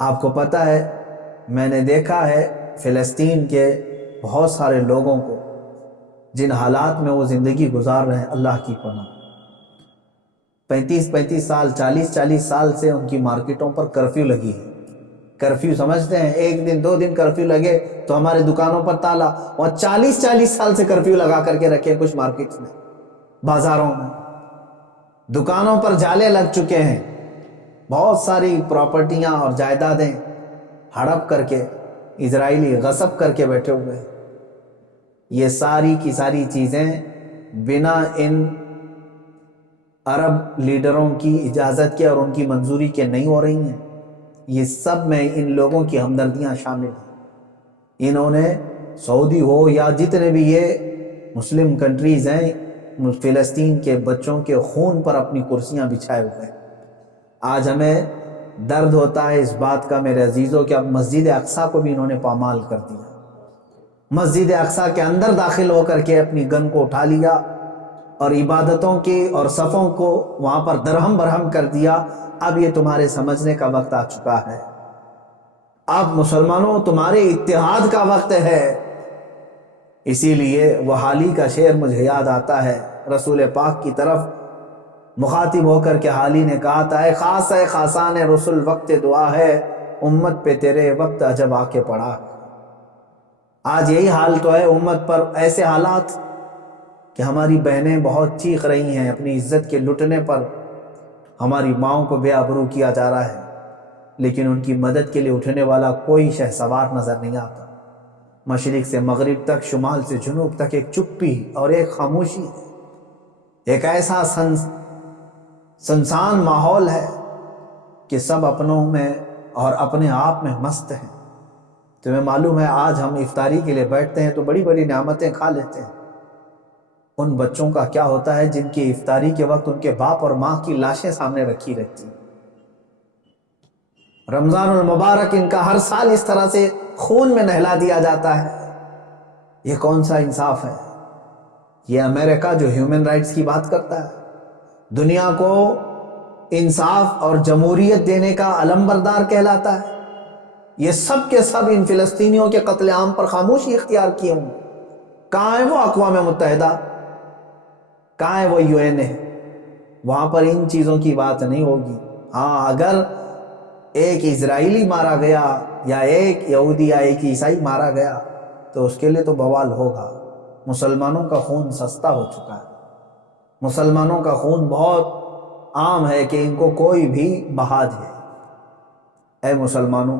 آپ کو پتہ ہے، میں نے دیکھا ہے فلسطین کے بہت سارے لوگوں کو جن حالات میں وہ زندگی گزار رہے ہیں، اللہ کی پناہ، 35 سال 40 سال سے ان کی مارکیٹوں پر کرفیو لگی ہے۔ کرفیو سمجھتے ہیں؟ 1 دن 2 دن کرفیو لگے تو ہمارے دکانوں پر تالا، اور 40 سال سے کرفیو لگا کر کے رکھے کچھ مارکیٹس میں، بازاروں میں، دکانوں پر جالے لگ چکے ہیں، بہت ساری پراپرٹیاں اور جائیدادیں ہڑپ کر کے اسرائیلی غصب کر کے بیٹھے ہوئے ہیں۔ یہ ساری کی ساری چیزیں بنا ان عرب لیڈروں کی اجازت کے اور ان کی منظوری کے نہیں ہو رہی ہیں۔ یہ سب میں ان لوگوں کی ہمدردیاں شامل ہیں۔ انہوں نے سعودی ہو یا جتنے بھی یہ مسلم کنٹریز ہیں، فلسطین کے بچوں کے خون پر اپنی کرسیاں بچھائے ہوئے ہیں۔ آج ہمیں درد ہوتا ہے اس بات کا میرے عزیزوں کہ اب مسجد اقصیٰ کو بھی انہوں نے پامال کر دیا۔ مسجد اقصیٰ کے اندر داخل ہو کر کے اپنی گن کو اٹھا لیا اور عبادتوں کے اور صفوں کو وہاں پر درہم برہم کر دیا۔ اب یہ تمہارے سمجھنے کا وقت آ چکا ہے، اب مسلمانوں تمہارے اتحاد کا وقت ہے۔ اسی لیے وہ حالی کا شعر مجھے یاد آتا ہے، رسول پاک کی طرف مخاطب ہو کر کے حالی نے کہا تھا، اے خاص ہے خاصان رسول وقت دعا ہے، امت پہ تیرے وقت عجب آ کے پڑا ہے۔ آج یہی حال تو ہے امت پر، ایسے حالات کہ ہماری بہنیں بہت چیخ رہی ہیں اپنی عزت کے لٹنے پر، ہماری ماؤں کو بے آبرو کیا جا رہا ہے، لیکن ان کی مدد کے لیے اٹھنے والا کوئی شہسوار نظر نہیں آتا۔ مشرق سے مغرب تک، شمال سے جنوب تک ایک چپی اور ایک خاموشی ہے، ایک ایسا سنسان ماحول ہے کہ سب اپنوں میں اور اپنے آپ میں مست ہیں۔ تمہیں معلوم ہے آج ہم افطاری کے لیے بیٹھتے ہیں تو بڑی بڑی نعمتیں کھا لیتے ہیں، ان بچوں کا کیا ہوتا ہے جن کی افطاری کے وقت ان کے باپ اور ماں کی لاشیں سامنے رکھی رہتی ہیں؟ رمضان المبارک ان کا ہر سال اس طرح سے خون میں نہلا دیا جاتا ہے۔ یہ کون سا انصاف ہے؟ یہ امریکہ جو ہیومن رائٹس کی بات کرتا ہے، دنیا کو انصاف اور جمہوریت دینے کا علم بردار کہلاتا ہے، یہ سب کے سب ان فلسطینیوں کے قتل عام پر خاموشی اختیار کیے ہوں۔ کہاں ہے وہ اقوام متحدہ؟ کہاں ہے وہ UN؟ وہاں پر ان چیزوں کی بات نہیں ہوگی۔ ہاں، اگر ایک اسرائیلی مارا گیا یا ایک یہودی یا ایک عیسائی مارا گیا تو اس کے لیے تو بوال ہوگا۔ مسلمانوں کا خون سستا ہو چکا ہے، مسلمانوں کا خون بہت عام ہے کہ ان کو کوئی بھی بہا دے۔ اے مسلمانوں،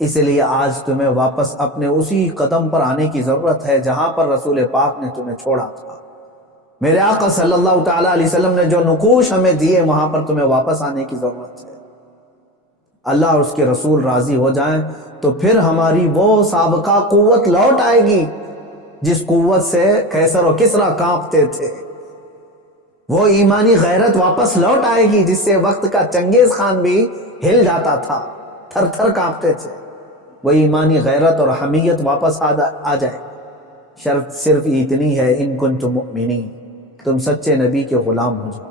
اس لیے آج تمہیں واپس اپنے اسی قدم پر آنے کی ضرورت ہے جہاں پر رسول پاک نے تمہیں چھوڑا تھا۔ میرے آقا صلی اللہ تعالیٰ علیہ وسلم نے جو نقوش ہمیں دیے وہاں پر تمہیں واپس آنے کی ضرورت ہے۔ اللہ اور اس کے رسول راضی ہو جائیں تو پھر ہماری وہ سابقہ قوت لوٹ آئے گی جس قوت سے قیصر و کسریٰ کانپتے تھے، وہ ایمانی غیرت واپس لوٹ آئے گی جس سے وقت کا چنگیز خان بھی ہل جاتا تھا، تھر تھر کانپتے تھے۔ وہ ایمانی غیرت اور حمیت واپس آ جائے۔ شرط صرف اتنی ہے، ان کنتم مؤمنین، تم سچے نبی کے غلام ہو جاؤ۔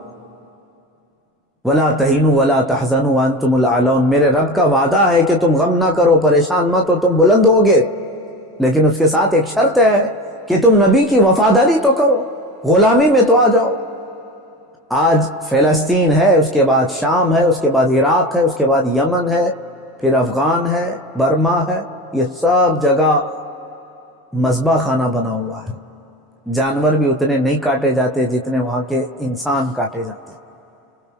ولا تہینوا ولا تحزنوا وانتم الاعلون، میرے رب کا وعدہ ہے کہ تم غم نہ کرو، پریشان مت ہو، تم بلند ہوگے، لیکن اس کے ساتھ ایک شرط ہے کہ تم نبی کی وفاداری تو کرو، غلامی میں تو آ جاؤ۔ آج فلسطین ہے، اس کے بعد شام ہے، اس کے بعد عراق ہے، اس کے بعد یمن ہے، پھر افغان ہے، برما ہے، یہ سب جگہ مذبح خانہ بنا ہوا ہے۔ جانور بھی اتنے نہیں کاٹے جاتے جتنے وہاں کے انسان کاٹے جاتے ہیں۔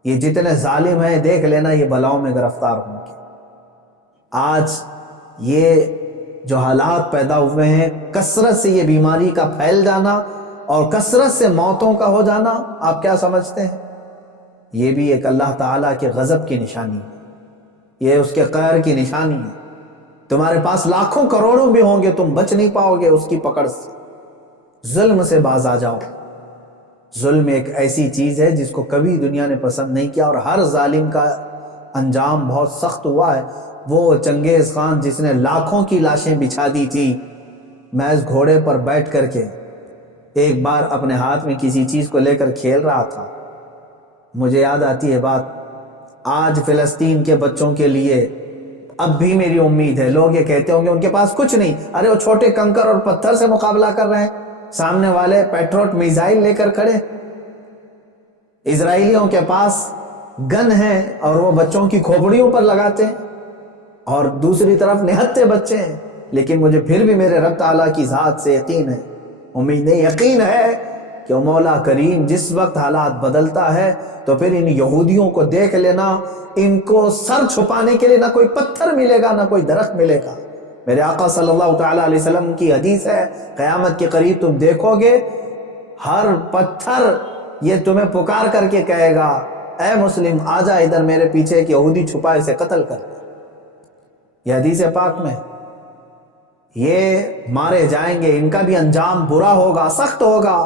یہ جتنے ظالم ہیں دیکھ لینا یہ بلاؤں میں گرفتار ہوں گے۔ آج یہ جو حالات پیدا ہوئے ہیں، کثرت سے یہ بیماری کا پھیل جانا اور کثرت سے موتوں کا ہو جانا، آپ کیا سمجھتے ہیں؟ یہ بھی ایک اللہ تعالیٰ کے غضب کی نشانی ہے، یہ اس کے قہر کی نشانی ہے۔ تمہارے پاس لاکھوں کروڑوں بھی ہوں گے، تم بچ نہیں پاؤ گے اس کی پکڑ سے۔ ظلم سے باز آ جاؤ۔ ظلم ایک ایسی چیز ہے جس کو کبھی دنیا نے پسند نہیں کیا، اور ہر ظالم کا انجام بہت سخت ہوا ہے۔ وہ چنگیز خان جس نے لاکھوں کی لاشیں بچھا دی تھی محض گھوڑے پر بیٹھ کر کے، ایک بار اپنے ہاتھ میں کسی چیز کو لے کر کھیل رہا تھا۔ مجھے یاد آتی ہے بات، آج فلسطین کے بچوں کے لیے اب بھی میری امید ہے. لوگ یہ کہتے ہوں گے ان کے پاس کچھ نہیں. ارے وہ چھوٹے کنکر اور پتھر سے مقابلہ کر رہے ہیں, سامنے والے پیٹروٹ میزائل لے کر کھڑے. اسرائیلیوں کے پاس گن ہے اور وہ بچوں کی کھوپڑیوں پر لگاتے ہیں, اور دوسری طرف نہتے بچے ہیں. لیکن مجھے پھر بھی میرے رب تعالیٰ کی ذات سے یقین ہے, امید نہیں, یقین ہے کہ مولا کریم جس وقت حالات بدلتا ہے تو پھر ان یہودیوں کو دیکھ لینا, ان کو سر چھپانے کے لیے نہ کوئی پتھر ملے گا نہ کوئی درخت ملے گا. میرے آقا صلی اللہ تعالیٰ علیہ وسلم کی حدیث ہے, قیامت کے قریب تم دیکھو گے ہر پتھر یہ تمہیں پکار کر کے کہے گا, اے مسلم آجا ادھر میرے پیچھے, ایک یہودی چھپا اسے قتل کر. یہ حدیث پاک میں, یہ مارے جائیں گے, ان کا بھی انجام برا ہوگا, سخت ہوگا.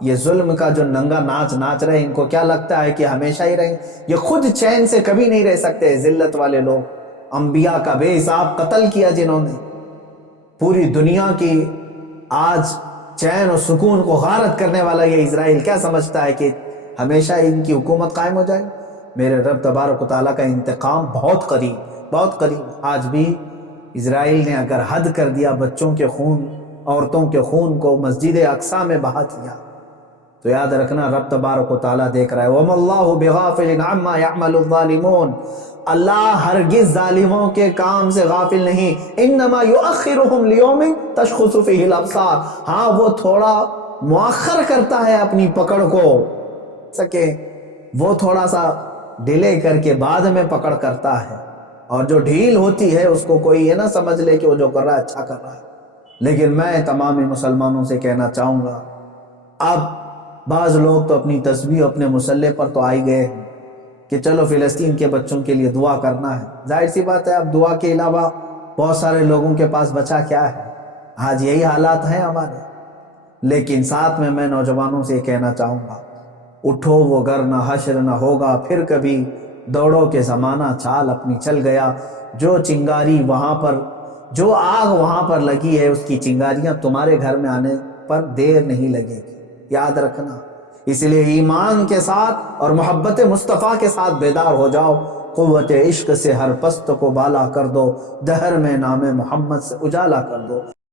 یہ ظلم کا جو ننگا ناچ ناچ رہے, ان کو کیا لگتا ہے کہ ہمیشہ ہی رہیں؟ یہ خود چین سے کبھی نہیں رہ سکتے. ذلت والے لوگ, انبیاء کا بے حساب قتل کیا جنہوں نے, پوری دنیا کی آج چین اور سکون کو غارت کرنے والا یہ اسرائیل کیا سمجھتا ہے کہ ہمیشہ ان کی حکومت قائم ہو جائے؟ میرے رب تبارک و تعالیٰ کا انتقام بہت قریب, بہت قریب. آج بھی اسرائیل نے اگر حد کر دیا, بچوں کے خون, عورتوں کے خون کو مسجد اقصی میں بہا دیا, تو یاد رکھنا رب تبارک و تعالیٰ دیکھ رہا ہے. وَمَا اللَّهُ بِغَافِلٍ عَمَّا يَعْمَلُ الظَّالِمُونَ, اللہ ہرگز ظالموں کے کام سے غافل نہیں. انما یؤخرہم لیوم تشخص فیہ الابصار, ہاں وہ تھوڑا مؤخر کرتا ہے اپنی پکڑ کو, سکے وہ تھوڑا سا ڈیلے کر کے بعد میں پکڑ کرتا ہے, اور جو ڈھیل ہوتی ہے اس کو کوئی یہ نہ سمجھ لے کہ وہ جو کر رہا ہے اچھا کر رہا ہے. لیکن میں تمام مسلمانوں سے کہنا چاہوں گا, اب بعض لوگ تو اپنی تسبیح اپنے مسلح پر تو آئی گئے ہیں کہ چلو فلسطین کے بچوں کے لیے دعا کرنا ہے. ظاہر سی بات ہے, اب دعا کے علاوہ بہت سارے لوگوں کے پاس بچا کیا ہے؟ آج یہی حالات ہیں ہمارے. لیکن ساتھ میں نوجوانوں سے کہنا چاہوں گا, اٹھو وہ گر نہ حشر نہ ہوگا پھر کبھی, دوڑو کے زمانہ چال اپنی چل گیا. جو چنگاری وہاں پر, جو آگ وہاں پر لگی ہے, اس کی چنگاریاں تمہارے گھر میں آنے پر دیر نہیں لگے گی, یاد رکھنا. اس لیے ایمان کے ساتھ اور محبت مصطفیٰ کے ساتھ بیدار ہو جاؤ. قوت عشق سے ہر پست کو بالا کر دو, دہر میں نام محمد سے اجالا کر دو.